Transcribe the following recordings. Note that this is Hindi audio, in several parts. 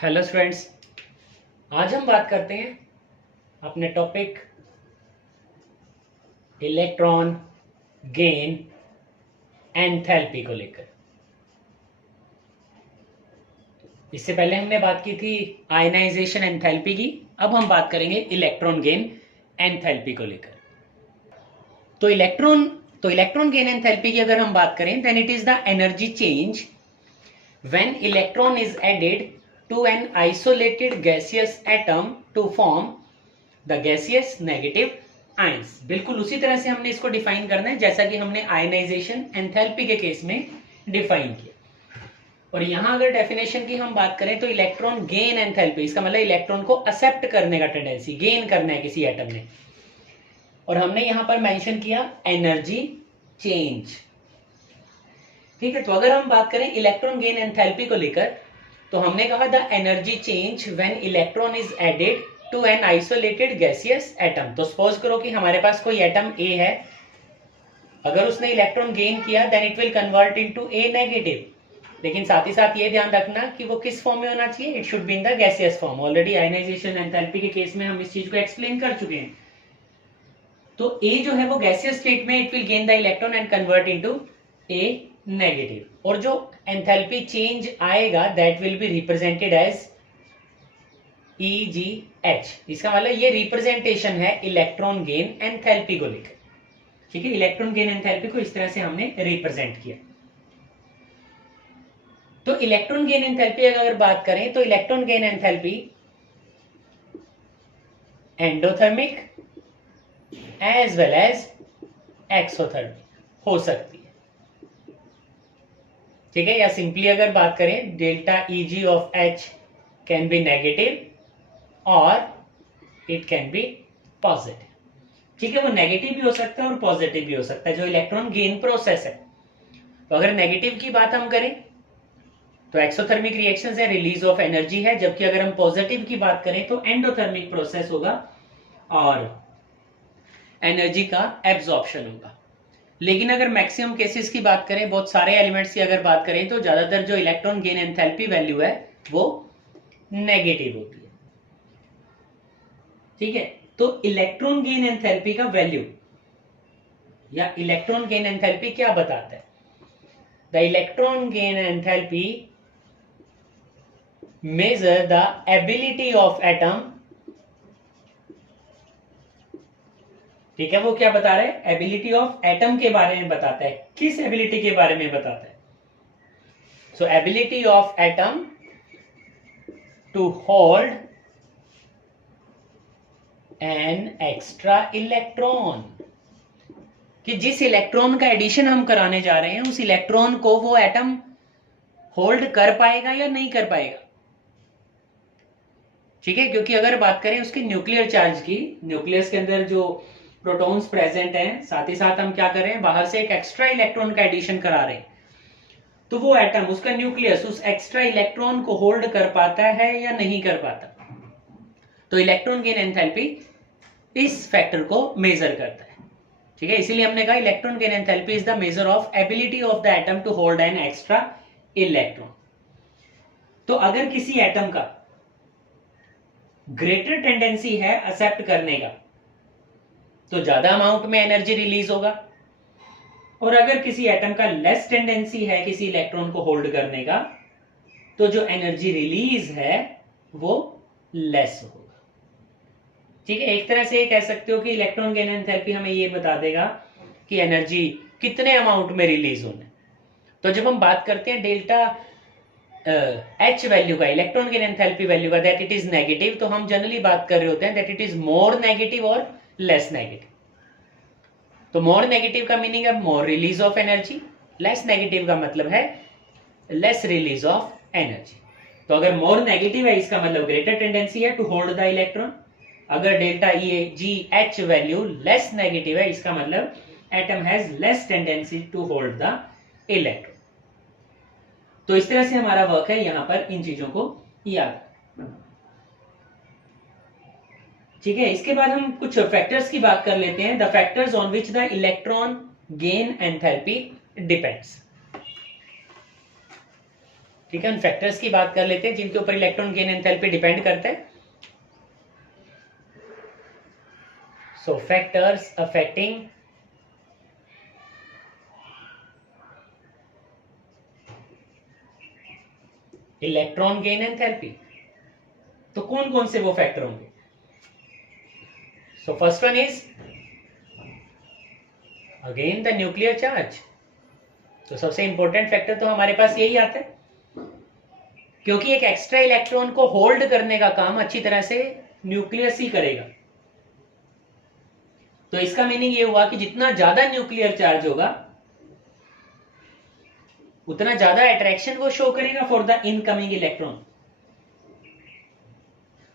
हेलो स्टूडेंट्स, आज हम बात करते हैं अपने टॉपिक इलेक्ट्रॉन गेन एंथैल्पी को लेकर। इससे पहले हमने बात की थी आयनाइजेशन एंथैल्पी की। अब हम बात करेंगे इलेक्ट्रॉन गेन एंथैल्पी को लेकर। तो इलेक्ट्रॉन गेन एंथैल्पी की अगर हम बात करें, then it is the energy change when electron is added to an isolated gaseous atom to form the gaseous negative ions। बिल्कुल उसी तरह से हमने इसको डिफाइन करना है जैसा कि हमने आयनाइजेशन एंथैल्पी के केस में डिफाइन किया। और यहां अगर डेफिनेशन की हम बात करें तो इलेक्ट्रॉन गेन एंथैल्पी, इसका मतलब इलेक्ट्रॉन को एक्सेप्ट करने का टेंडेंसी, गेन करना है किसी एटम ने। और हमने यहां पर मेंशन किया एनर्जी चेंज। ठीक है, तो अगर हम बात करें इलेक्ट्रॉन गेन एंथैल्पी को लेकर, तो हमने कहा the energy change when electron is added to an isolated gaseous atom. तो सपोज करो कि हमारे पास कोई एटम ए है, अगर उसने इलेक्ट्रॉन गेन किया then it will convert into a negative. लेकिन साथ ही साथ ये ध्यान रखना कि वो किस फॉर्म में होना चाहिए, it should be in the gaseous form. Already ionisation enthalpy के केस में हम इस चीज को एक्सप्लेन कर चुके हैं। तो ए जो है वो गैसियस स्टेट में it will gain the electron and convert into a negative. और जो एंथैल्पी चेंज आएगा that will be represented as EGH। इसका मतलब ये रिप्रेजेंटेशन है इलेक्ट्रॉन गेन एंथैल्पी को लेकर। ठीक है, इलेक्ट्रॉन गेन एंथैल्पी को इस तरह से हमने रिप्रेजेंट किया। तो इलेक्ट्रॉन गेन एंथैल्पी अगर बात करें तो electron gain enthalpy endothermic as well as exothermic हो सकती है। ठीक है, या सिंपली अगर बात करें delta EG of H can be negative और इट कैन बी पॉजिटिव। ठीक है, वो नेगेटिव भी हो सकता है और पॉजिटिव भी हो सकता है जो इलेक्ट्रॉन गेन प्रोसेस है। तो अगर नेगेटिव की बात हम करें तो एक्सोथर्मिक रिएक्शंस है, रिलीज ऑफ एनर्जी है। जबकि अगर हम पॉजिटिव की बात करें तो एंडोथर्मिक प्रोसेस होगा और एनर्जी का एब्जॉर्प्शन होगा। लेकिन अगर मैक्सिमम केसेस की बात करें, बहुत सारे एलिमेंट्स की अगर बात करें, तो ज्यादातर जो इलेक्ट्रॉन गेन एंथैल्पी वैल्यू है वो नेगेटिव होती है। ठीक है, तो इलेक्ट्रॉन गेन एंथैल्पी का वैल्यू या इलेक्ट्रॉन गेन एंथैल्पी क्या बताता है? The electron gain enthalpy measure the ability of atom. ठीक है, वो क्या बता रहे हैं? एबिलिटी ऑफ एटम के बारे में बताता है। किस एबिलिटी के बारे में बताता है? So ability of atom to hold an extra electron, कि जिस इलेक्ट्रॉन का एडिशन हम कराने जा रहे हैं उस इलेक्ट्रॉन को वो एटम होल्ड कर पाएगा या नहीं कर पाएगा। ठीक है, क्योंकि अगर बात करें उसके न्यूक्लियर चार्ज की, न्यूक्लियस के अंदर जो प्रोटॉन्स प्रेजेंट हैं, साथ ही साथ हम क्या कर रहे हैं, बाहर से एक एक्स्ट्रा इलेक्ट्रॉन का एडिशन करा रहे हैं, तो वो एटम, उसका न्यूक्लियस उस एक्स्ट्रा इलेक्ट्रॉन को होल्ड कर पाता है या नहीं कर पाता। तो इलेक्ट्रॉन गेन एंथैल्पी इस फैक्टर को मेजर करता है। ठीक है, इसीलिए हमने कहा electron gain enthalpy is the measure of ability of the atom to hold an extra electron. तो अगर किसी एटम का ग्रेटर टेंडेंसी है एक्सेप्ट करने का तो ज्यादा अमाउंट में एनर्जी रिलीज होगा, और अगर किसी एटम का लेस टेंडेंसी है किसी इलेक्ट्रॉन को होल्ड करने का तो जो एनर्जी रिलीज है वो लेस होगा। ठीक है, एक तरह से कह सकते हो कि इलेक्ट्रॉन गेन एंथैल्पी हमें ये बता देगा कि एनर्जी कितने अमाउंट में रिलीज होना है। तो जब हम बात करते हैं डेल्टा H वैल्यू का, इलेक्ट्रॉन गेन एंथैल्पी वैल्यू का, दैट इट इज नेगेटिव, तो हम जनरली बात कर रहे होते हैं that it is more negative और लेस नेगेटिव। तो मोर नेगेटिव का मीनिंग है more release of energy, less negative का मतलब है लेस रिलीज ऑफ एनर्जी। तो अगर मोर नेगेटिव है इसका मतलब ग्रेटर टेंडेंसी है टू होल्ड द इलेक्ट्रॉन। अगर delta EGH value less negative है इसका मतलब atom has less tendency to hold the electron. तो इस तरह से हमारा वर्क है यहां पर इन चीजों को याद। ठीक है, इसके बाद हम कुछ फैक्टर्स की बात कर लेते हैं। The factors on which the electron gain enthalpy depends. ठीक है, उन फैक्टर्स की बात कर लेते हैं जिनके ऊपर इलेक्ट्रॉन गेन एंथैल्पी डिपेंड करता है. सो factors affecting electron gain enthalpy. तो कौन कौन से वो फैक्टर होंगे? So first one is again the nuclear charge. तो सबसे इंपॉर्टेंट फैक्टर तो हमारे पास यही आता है, क्योंकि एक एक्स्ट्रा इलेक्ट्रॉन को होल्ड करने का काम अच्छी तरह से न्यूक्लियस ही करेगा. तो इसका मीनिंग ये हुआ कि जितना ज्यादा न्यूक्लियर चार्ज होगा उतना ज्यादा अट्रैक्शन वो शो करेगा फॉर द इनकमिंग इलेक्ट्रॉन,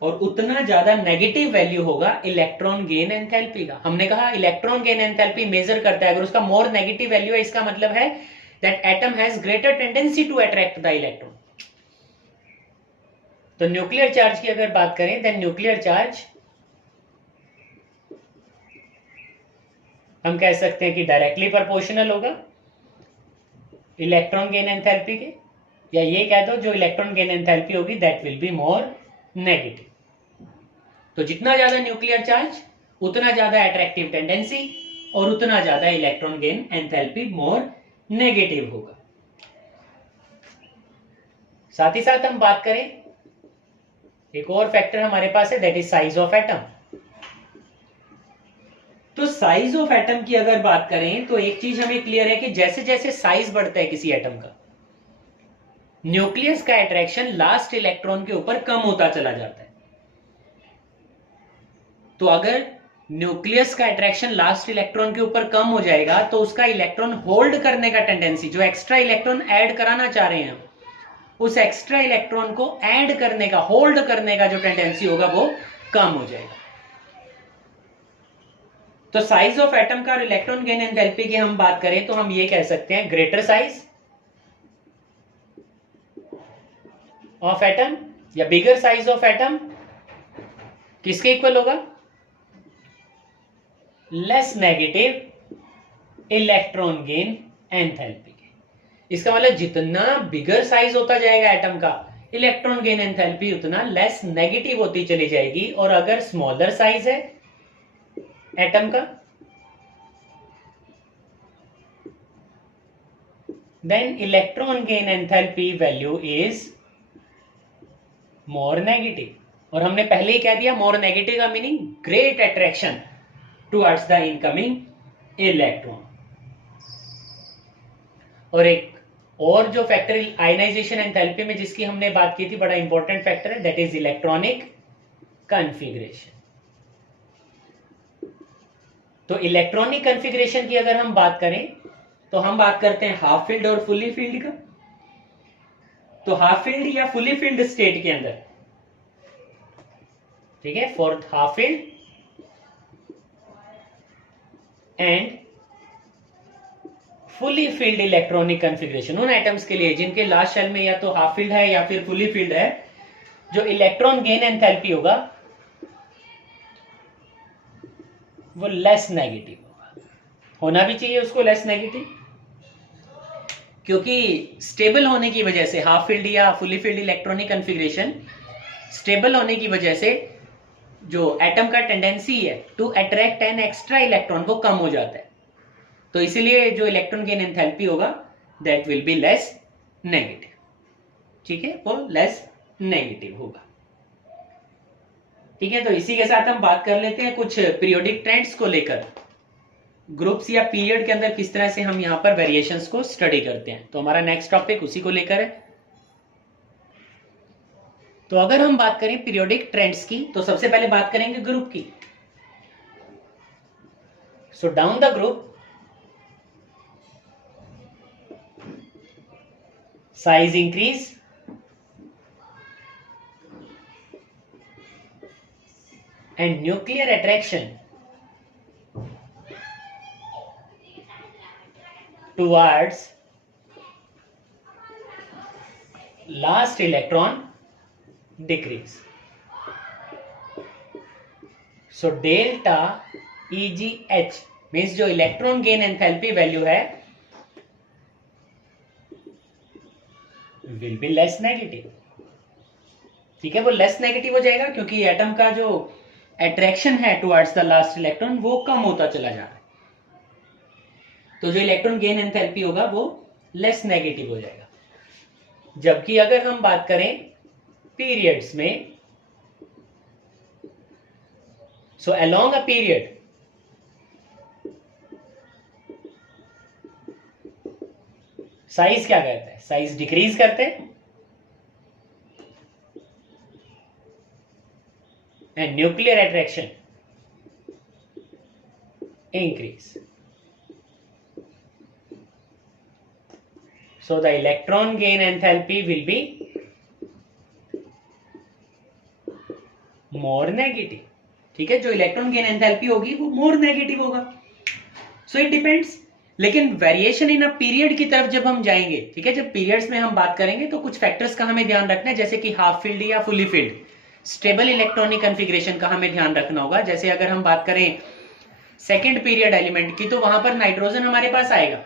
और उतना ज्यादा नेगेटिव वैल्यू होगा इलेक्ट्रॉन गेन एंथैल्पी का. हमने कहा इलेक्ट्रॉन गेन एंथैल्पी मेजर करता है, अगर उसका मोर नेगेटिव वैल्यू है इसका मतलब है that atom has greater tendency to attract the electron. तो न्यूक्लियर चार्ज की अगर बात करें देन न्यूक्लियर चार्ज हम कह सकते हैं कि डायरेक्टली प्रोपोर्शनल होगा इलेक्ट्रॉन गेन एंथैल्पी के, या ये कह दो जो इलेक्ट्रॉन गेन एंथैल्पी होगी that will be more negative. तो जितना ज्यादा न्यूक्लियर चार्ज उतना ज्यादा अट्रैक्टिव टेंडेंसी और उतना ज्यादा electron gain enthalpy more negative होगा. साथ ही साथ हम बात करें एक और फैक्टर हमारे पास है that is size of atom. तो साइज ऑफ एटम की अगर बात करें तो एक चीज हमें क्लियर है कि जैसे जैसे साइज बढ़ता है किसी एटम का, न्यूक्लियस का अट्रैक्शन लास्ट इलेक्ट्रॉन के ऊपर कम होता चला जाता है. तो अगर न्यूक्लियस का अट्रैक्शन लास्ट इलेक्ट्रॉन के ऊपर कम हो जाएगा तो उसका इलेक्ट्रॉन होल्ड करने का टेंडेंसी, जो एक्स्ट्रा इलेक्ट्रॉन ऐड कराना चाह रहे हैं उस एक्स्ट्रा इलेक्ट्रॉन को ऐड करने का, होल्ड करने का जो टेंडेंसी होगा वो कम हो जाएगा. तो साइज ऑफ एटम का और इलेक्ट्रॉन गेन एंथैल्पी की हम बात करें तो हम ये कह सकते हैं ग्रेटर साइज ऑफ एटम या बिगर साइज ऑफ एटम किसके इक्वल होगा? Less negative electron gain enthalpy के. इसका मतलब जितना बिगर साइज होता जाएगा एटम का, इलेक्ट्रॉन गेन एंथैल्पी उतना लेस नेगेटिव होती चली जाएगी. और अगर स्मॉलर साइज है एटम का then electron gain enthalpy value is more negative. और हमने पहले ही कह दिया मोर नेगेटिव का meaning great attraction towards the incoming electron. और एक और जो फैक्टर आयनाइजेशन एंथैल्पी में जिसकी हमने बात की थी, बड़ा इंपॉर्टेंट फैक्टर है, दैट इज इलेक्ट्रॉनिक कॉन्फ़िगरेशन. तो इलेक्ट्रॉनिक कॉन्फ़िगरेशन की अगर हम बात करें तो हम बात करते हैं हाफ फील्ड और फुली फील्ड का. तो हाफ फील्ड या फुली फील्ड स्टेट के अंदर, ठीक है, for half field and fully filled electronic configuration, उन एटम्स के लिए जिनके लास्ट शेल में या तो हाफ फील्ड है या फिर फुली फील्ड है, जो इलेक्ट्रॉन गेन एंथैल्पी होगा वो लेस नेगेटिव होगा. होना भी चाहिए उसको लेस नेगेटिव, क्योंकि स्टेबल होने की वजह से हाफ फील्ड या fully filled electronic configuration stable होने की वजह से जो एटम का टेंडेंसी है to attract an extra electron वो कम हो जाता है. तो इसीलिए जो इलेक्ट्रॉन गेन एंथैल्पी होगा that will be less negative. ठीक है, वो लेस नेगेटिव होगा. ठीक है, तो इसी के साथ हम बात कर लेते हैं कुछ पीरियोडिक ट्रेंड्स को लेकर, ग्रुप्स या पीरियड के अंदर किस तरह से हम यहां पर वेरिएशंस को स्टडी करते हैं. तो हमारा नेक्स्ट टॉपिक उसी को लेकर है. तो अगर हम बात करें पीरियोडिक ट्रेंड्स की तो सबसे पहले बात करेंगे ग्रुप की. So down the group size increase, and nuclear attraction towards last electron decrease. So delta EGH means जो इलेक्ट्रॉन गेन एंथैल्पी वैल्यू है विल बी लेस नेगेटिव। ठीक है, वो लेस नेगेटिव हो जाएगा क्योंकि एटम का जो अट्रैक्शन है टुवर्ड्स द लास्ट इलेक्ट्रॉन वो कम होता चला जा रहा है, तो जो इलेक्ट्रॉन गेन एंथैल्पी होगा वो लेस नेगेटिव हो जाएगा। जबकि अगर हम बात करें पीरियड्स में, so along a period size क्या करता है, साइज डिक्रीज करते हैं and nuclear attraction increase. So the electron gain enthalpy will be more negative। ठीक है, जो इलेक्ट्रॉन गेन एंथैल्पी होगी वो मोर नेगेटिव होगा। So it depends. लेकिन वेरिएशन इन अ पीरियड की तरफ जब हम जाएंगे, ठीक है, जब पीरियड्स में हम बात करेंगे तो कुछ फैक्टर्स का हमें ध्यान रखना है, जैसे कि हाफ फील्ड या fully field, stable electronic configuration का हमें ध्यान रखना होगा। जैसे अगर हम बात करें सेकेंड पीरियड एलिमेंट की, तो वहां पर नाइट्रोजन हमारे पास आएगा,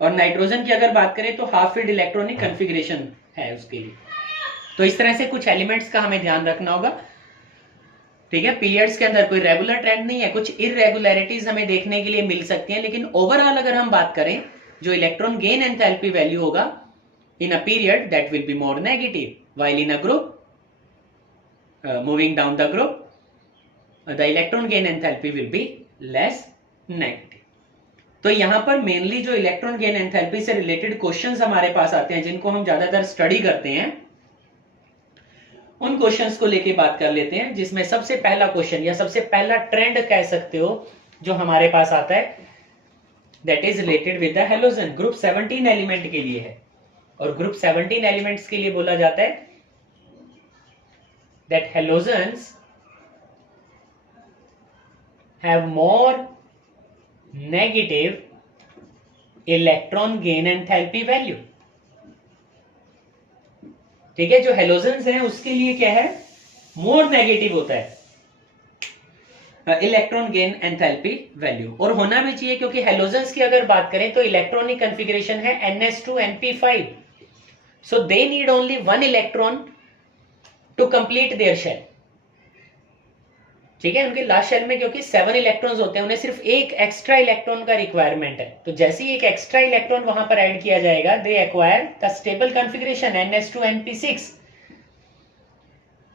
और नाइट्रोजन की अगर बात करें तो हाफ फील्ड इलेक्ट्रॉनिक कन्फिग्रेशन है उसके लिए। तो इस तरह से कुछ एलिमेंट्स का हमें ध्यान रखना होगा। ठीक है, पीरियड्स के अंदर कोई रेगुलर ट्रेंड नहीं है, कुछ इररेगुलरिटीज हमें देखने के लिए मिल सकती हैं, लेकिन ओवरऑल अगर हम बात करें, जो इलेक्ट्रॉन गेन एंथैल्पी वैल्यू होगा in a period that will be more negative, while in a group moving down the group the electron gain enthalpy will be less negative. तो यहां पर मेनली जो इलेक्ट्रॉन गेन एंथैल्पी से रिलेटेड क्वेश्चंस हमारे पास आते हैं, जिनको हम ज्यादातर स्टडी करते हैं, उन क्वेश्चंस को लेके बात कर लेते हैं। जिसमें सबसे पहला क्वेश्चन या सबसे पहला ट्रेंड कह सकते हो जो हमारे पास आता है, that is related with the halogen. Group 17 element के लिए है, और ग्रुप 17 एलिमेंट्स के लिए बोला जाता है that halogens have more negative electron gain enthalpy value. ठीक है, जो हेलोजन्स हैं उसके लिए क्या है, मोर नेगेटिव होता है इलेक्ट्रॉन गेन एंथैल्पी वैल्यू, और होना भी चाहिए क्योंकि हेलोजन्स की अगर बात करें तो इलेक्ट्रॉनिक कन्फिग्रेशन है NS2 NP5, so they need only one electron to complete their shell. ठीक है, उनके लास्ट शेल में क्योंकि 7 इलेक्ट्रॉन्स होते हैं, उन्हें सिर्फ एक एक्स्ट्रा इलेक्ट्रॉन का रिक्वायरमेंट है। तो जैसे ही एक एक्स्ट्रा इलेक्ट्रॉन वहां पर ऐड किया जाएगा, they acquire the stable configuration NS2 NP6,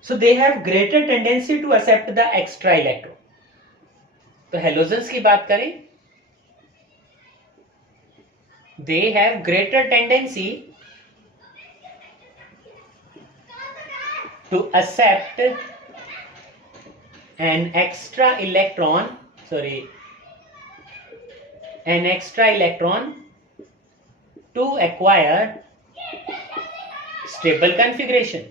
so they have greater tendency to accept the extra electron. तो हेलोजन्स की बात करें, they have greater tendency to accept an extra electron to acquire stable configuration।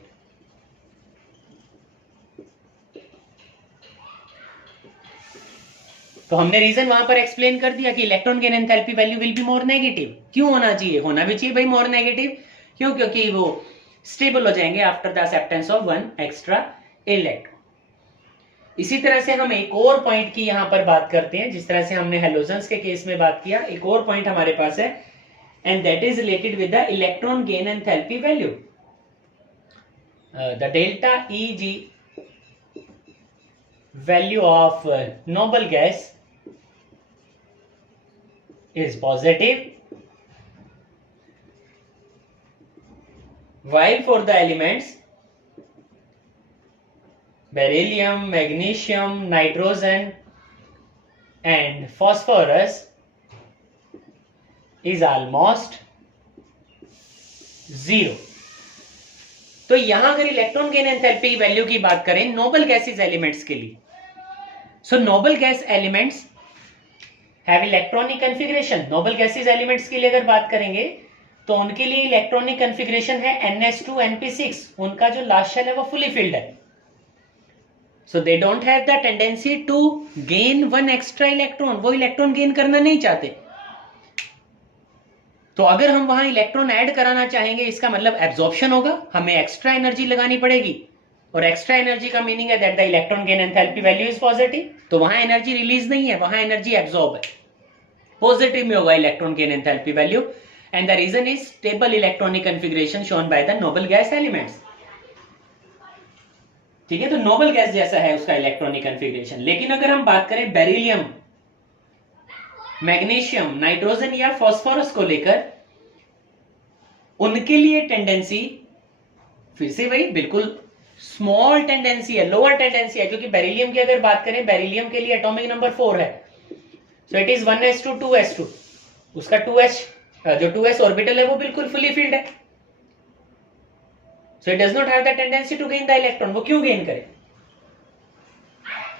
तो हमने रीजन वहां पर एक्सप्लेन कर दिया कि electron gain enthalpy value will be more negative. क्यों होना चाहिए, होना भी चाहिए भाई मोर नेगेटिव, क्यों, क्योंकि वो स्टेबल हो जाएंगे after the acceptance of one extra electron. इसी तरह से हम एक और पॉइंट की यहां पर बात करते हैं, जिस तरह से हमने हेलोजन्स के केस में बात किया, एक और पॉइंट हमारे पास है, and that is related with the electron gain enthalpy value. The delta EG value of noble gas is positive, while for the elements beryllium, magnesium, nitrogen and phosphorus is almost 0। तो यहां अगर इलेक्ट्रॉन गेन एंथैल्पी वैल्यू की बात करें नोबल गैसेस एलिमेंट्स के लिए, so noble gas elements have electronic configuration. Noble gases elements के लिए अगर बात करेंगे तो उनके लिए इलेक्ट्रॉनिक कन्फिग्रेशन है NS2 NP6, उनका जो लास्ट शेल है वो फुली फिल्ड है, so they don't have the tendency to gain one extra electron, वो इलेक्ट्रॉन गेन करना नहीं चाहते। तो अगर हम वहां इलेक्ट्रॉन ऐड कराना चाहेंगे, इसका मतलब एब्जॉर्प्शन होगा, हमें एक्स्ट्रा एनर्जी लगानी पड़ेगी, और एक्स्ट्रा एनर्जी का मीनिंग है that the electron gain enthalpy value is positive. तो वहां एनर्जी रिलीज नहीं है, वहां एनर्जी एब्जॉर्ब है, पॉजिटिव में होगा electron gain enthalpy value, and the reason is stable electronic configuration shown by the noble gas elements. ठीक है, तो नोबल गैस जैसा है उसका इलेक्ट्रॉनिक कॉन्फ़िगरेशन। लेकिन अगर हम बात करें बेरिलियम, मैग्नीशियम, नाइट्रोजन या फास्फोरस को लेकर, उनके लिए टेंडेंसी फिर से वही बिल्कुल स्मॉल टेंडेंसी है, लोअर टेंडेंसी है, क्योंकि बेरिलियम की अगर बात करें, बेरिलियम के लिए एटॉमिक नंबर 4 है, so it is 1s2 2s2, उसका 2s जो 2s ऑर्बिटल है वो बिल्कुल फुली फिल्ड है, so it does not have the tendency to gain the electron. वो क्यों गेन करे?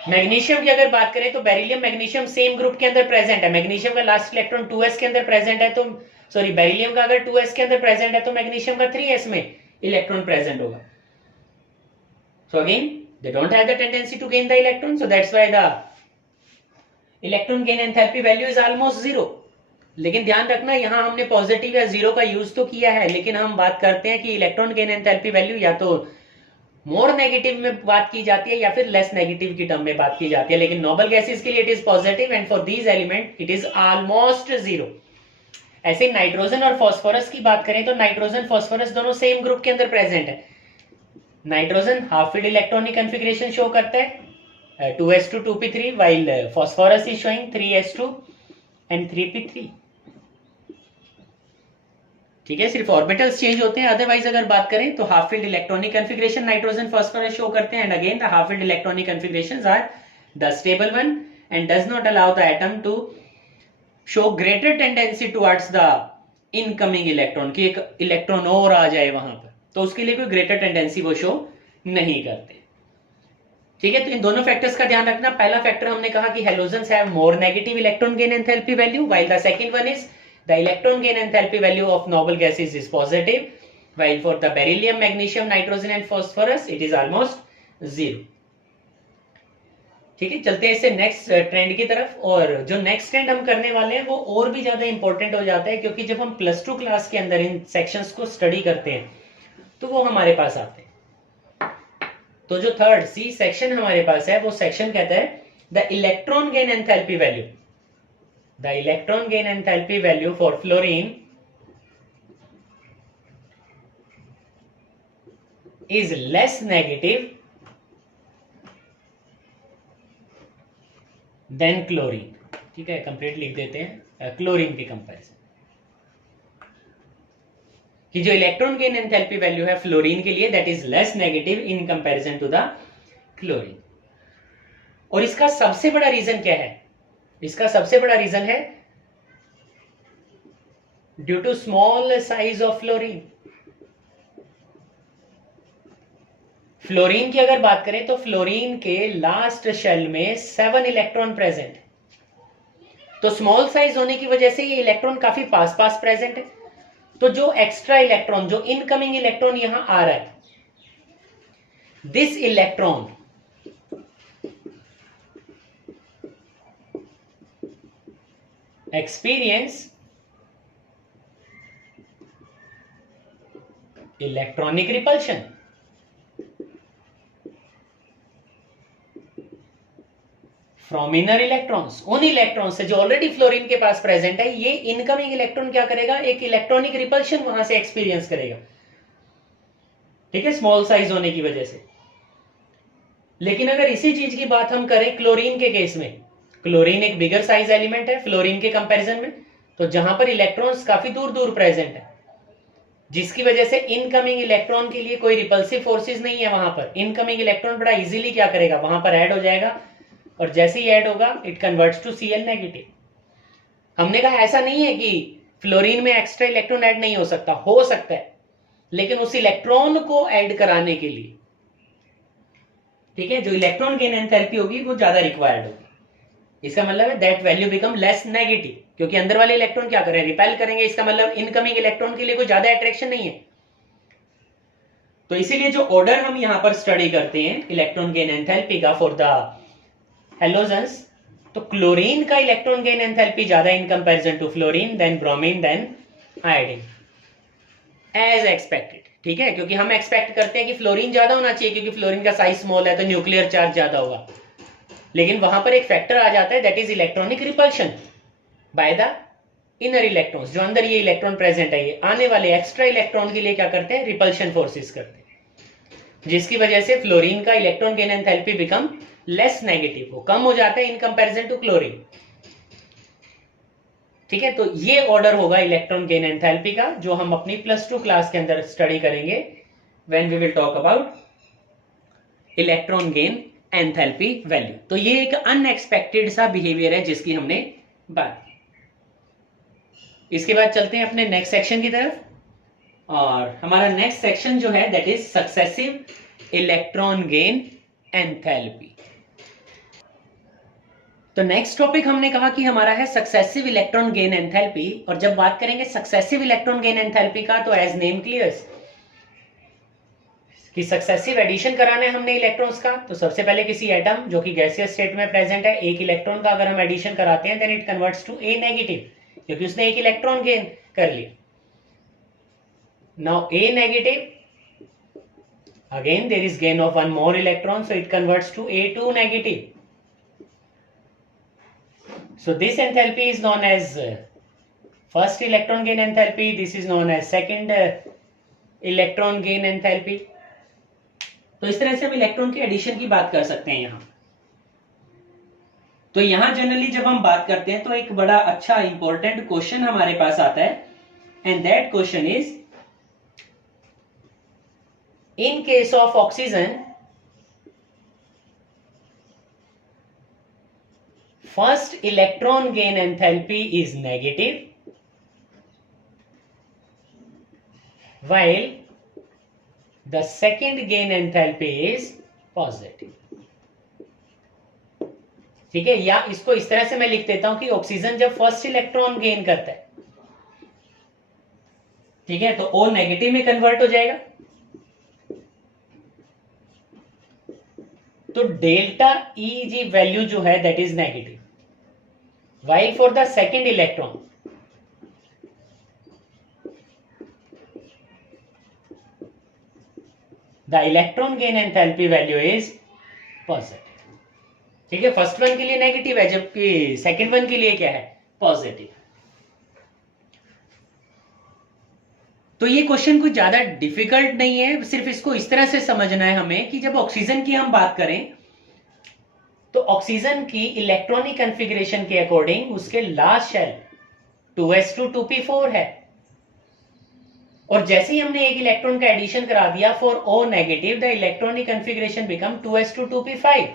मैग्नीशियम की अगर बात करें तो बेरिलियम मैग्नीशियम सेम ग्रुप के अंदर प्रेजेंट है, मैग्नीशियम का लास्ट इलेक्ट्रॉन 2s के अंदर प्रेजेंट है, तो सॉरी बेरिलियम का अगर 2s के अंदर प्रेजेंट है तो मैग्नीशियम का 3s में इलेक्ट्रॉन प्रेजेंट होगा। So again, they don't have the tendency to gain the electron, so that's why the electron gain enthalpy value is almost zero. लेकिन ध्यान रखना, यहां हमने पॉजिटिव या जीरो का यूज तो किया है, लेकिन हम बात करते हैं कि इलेक्ट्रॉन गेन एंथैल्पी वैल्यू या तो मोर नेगेटिव में बात की जाती है या फिर लेस नेगेटिव की टर्म में बात की जाती है, लेकिन नोबल गैसेस के लिए it is positive and for these element it is almost zero. ऐसे नाइट्रोजन और फास्फोरस की बात करें तो नाइट्रोजन फास्फोरस दोनों सेम ग्रुप के अंदर प्रेजेंट है। Nitrogen half filled electronic configuration show करता है 2s2 2p3, while phosphorus is showing 3s2 and 3p3। ठीक है, सिर्फ ऑर्बिटल्स चेंज होते हैं, अदरवाइज अगर बात करें तो half filled electronic configuration nitrogen phosphorus show करते हैं, and again the half filled electronic configurations are the stable one and does not allow the atom to show greater tendency towards the incoming electron, कि एक इलेक्ट्रॉन और आ जाए वहां पर, तो उसके लिए कोई ग्रेटर टेंडेंसी वो शो नहीं करते। ठीक है, तो इन दोनों फैक्टर्स का ध्यान रखना। पहला फैक्टर हमने कहा कि halogens have more negative electron gain enthalpy value, while the second one is the electron gain enthalpy value of noble gases is positive, while for the beryllium, magnesium, nitrogen and phosphorus it is almost zero. ठीक है, चलते हैं इससे नेक्स्ट ट्रेंड की तरफ, और जो नेक्स्ट ट्रेंड हम करने वाले हैं वो और भी ज्यादा इंपॉर्टेंट हो जाता है, क्योंकि जब हम +2 क्लास के अंदर इन सेक्शंस को स्टडी करते हैं तो वो हमारे पास आते हैं। तो जो थर्ड सी सेक्शन हमारे पास है वो सेक्शन कहता है the electron gain enthalpy value, the electron gain enthalpy value for fluorine is less negative than chlorine. ठीक है, कंप्लीट लिख देते हैं क्लोरीन के कंपैरिजन, कि जो इलेक्ट्रॉन गेन एंथैल्पी वैल्यू है फ्लोरीन के लिए that is less negative in comparison to the chlorine. और इसका सबसे बड़ा रीजन क्या है? इसका सबसे बड़ा रीजन है due to small size of fluorine. Fluorine की अगर बात करें तो फ्लोरीन के लास्ट शेल में 7 इलेक्ट्रॉन प्रेजेंट है, तो स्मॉल साइज होने की वजह से ये इलेक्ट्रॉन काफी पास पास प्रेजेंट है, तो जो एक्स्ट्रा इलेक्ट्रॉन, जो इनकमिंग इलेक्ट्रॉन यहां आ रहा है, this electron experience electronic repulsion. From inner electrons, उन इलेक्ट्रॉन से जो ऑलरेडी फ्लोरीन के पास प्रेजेंट है, ये इनकमिंग इलेक्ट्रॉन क्या करेगा? एक इलेक्ट्रॉनिक रिपल्शन वहां से एक्सपीरियंस करेगा। ठीक है, स्मॉल साइज होने की वजह से। लेकिन अगर इसी चीज की बात हम करें क्लोरीन के केस में, क्लोरीन एक बिगर साइज एलिमेंट है फ्लोरीन के कंपैरिजन में, तो जहां पर इलेक्ट्रॉन्स काफी दूर दूर प्रेजेंट है, जिसकी वजह से इनकमिंग इलेक्ट्रॉन के लिए कोई रिपल्सिव फोर्सेस नहीं है वहां पर। इनकमिंग इलेक्ट्रॉन बड़ा इजीली क्या करेगा? वहां पर ऐड हो जाएगा, और जैसे ही ऐड होगा it converts to Cl negative. हमने कहा ऐसा नहीं है कि फ्लोरीन में एक्स्ट्रा इलेक्ट्रॉन ऐड नहीं हो सकता, हो सकता है, लेकिन उस इलेक्ट्रॉन को ऐड कराने के लिए, ठीक है, जो इलेक्ट्रॉन गेन एंथैल्पी होगी वो ज्यादा रिक्वायर्ड होगी। इसका मतलब है that value become less negative, क्योंकि अंदर वाले इलेक्ट्रॉन क्या करें? रिपेल करेंगे। इसका मतलब इनकमिंग इलेक्ट्रॉन के लिए कोई ज्यादा अट्रैक्शन नहीं है। तो इसीलिए जो ऑर्डर हम यहां पर स्टडी करते हैं इलेक्ट्रॉन गेन एंथैल्पी का फॉर द हेलोजेंस, तो क्लोरीन का इलेक्ट्रॉन गेन एंथैल्पी ज्यादा in comparison to fluorine, then bromine, then iodine, as expected. ठीक है, क्योंकि हम एक्सपेक्ट करते हैं कि फ्लोरीन ज्यादा होना चाहिए, क्योंकि फ्लोरीन का साइज स्मॉल है तो न्यूक्लियर चार्ज ज्यादा होगा। लेकिन वहां पर एक फैक्टर आ जाता है that is electronic repulsion by the inner electrons, जो अंदर ये इलेक्ट्रॉन प्रेजेंट है, ये आने वाले एक्स्ट्रा इलेक्ट्रॉन के लिए क्या करते हैं, रिपल्शन फोर्सेस करते हैं, जिसकी वजह से फ्लोरीन का electron gain enthalpy become less negative, वो कम हो जाता है इन कंपैरिजन टू क्लोरीन। ठीक है, तो ये ऑर्डर होगा इलेक्ट्रॉन गेन एंथैल्पी का, जो हम अपनी +2 क्लास के अंदर स्टडी करेंगे when we will talk about electron gain enthalpy value. तो ये एक अनएक्सपेक्टेड सा बिहेवियर है जिसकी हमने बात की। इसके बाद चलते हैं अपने नेक्स्ट सेक्शन की तरफ, और हमारा नेक्स्ट सेक्शन जो है that is successive electron gain enthalpy. तो नेक्स्ट टॉपिक हमने कहा कि हमारा है सक्सेसिव इलेक्ट्रॉन गेन एंथैल्पी, और जब बात करेंगे सक्सेसिव इलेक्ट्रॉन गेन एंथैल्पी का, तो एज नेम क्लियर्स कि सक्सेसिव एडिशन कराना है हमने इलेक्ट्रॉन्स का। तो सबसे पहले किसी एटम जो कि गैसियस स्टेट में प्रेजेंट है, एक इलेक्ट्रॉन का अगर हम एडिशन कराते हैं then it converts to a negative, क्योंकि उसने एक इलेक्ट्रॉन गेन कर लिया। Now a negative, again there is gain of one more electron, so it converts to A2 negative. So this enthalpy is known as first electron gain enthalpy. This is known as second electron gain enthalpy. तो इस तरह से हम इलेक्ट्रॉन के एडिशन की बात कर सकते हैं यहां। तो यहां जनरली जब हम बात करते हैं तो एक बड़ा अच्छा इंपॉर्टेंट क्वेश्चन हमारे पास आता है, and that question is in case of oxygen first electron gain enthalpy is negative while the second gain enthalpy is positive। ठीक है, या इसको इस तरह से मैं लिख देता हूं कि ऑक्सीजन जब फर्स्ट इलेक्ट्रॉन गेन करता है, ठीक है, तो O नेगेटिव में कन्वर्ट हो जाएगा, तो डेल्टा EG वैल्यू जो है that is negative. While for the second electron, the electron gain enthalpy value is positive। ठीक है, फर्स्ट वन के लिए नेगेटिव है जबकि सेकंड वन के लिए क्या है, पॉजिटिव। तो ये क्वेश्चन कुछ ज्यादा डिफिकल्ट नहीं है, सिर्फ इसको इस तरह से समझना है हमें कि जब ऑक्सीजन की हम बात करें तो ऑक्सीजन की इलेक्ट्रॉनिक कॉन्फ़िगरेशन के अकॉर्डिंग उसके लास्ट शेल 2s2 2p4 है, और जैसे ही हमने एक इलेक्ट्रॉन का एडिशन करा दिया for O negative, the electronic configuration become 2s2 2p5।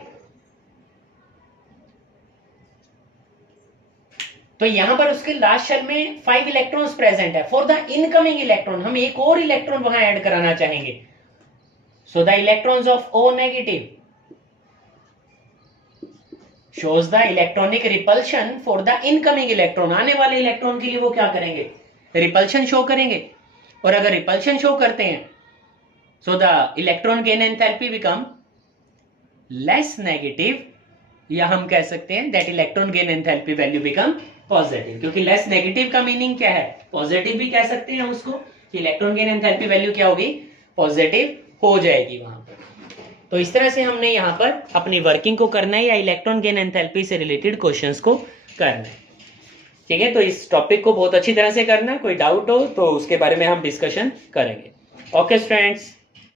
तो यहां पर उसके लास्ट शेल में 5 इलेक्ट्रॉन्स प्रेजेंट है। फॉर द इनकमिंग इलेक्ट्रॉन हम एक और इलेक्ट्रॉन वहां ऐड कराना चाहेंगे, so the electrons of O negative shows the electronic repulsion for the incoming electron। आने वाले इलेक्ट्रॉन के लिए वो क्या करेंगे, रिपल्शन शो करेंगे, और अगर रिपल्शन शो करते हैं so the electron gain enthalpy become less negative, या हम कह सकते हैं that electron gain enthalpy value become positive, क्योंकि less negative का मीनिंग क्या है, पॉजिटिव भी कह सकते हैं उसको, कि इलेक्ट्रॉन गेन एंथैल्पी वैल्यू क्या होगी, पॉजिटिव हो जाएगी वहां पर। तो इस तरह से हमने यहाँ पर अपनी वर्किंग को करना है, या इलेक्ट्रॉन गेन एंथैल्पी से रिलेटेड क्वेश्चंस को करना है। ठीक है, तो इस टॉपिक को बहुत अच्छी तरह से करना, कोई डाउट हो तो उसके बारे में हम डिस्कशन करेंगे। Okay students.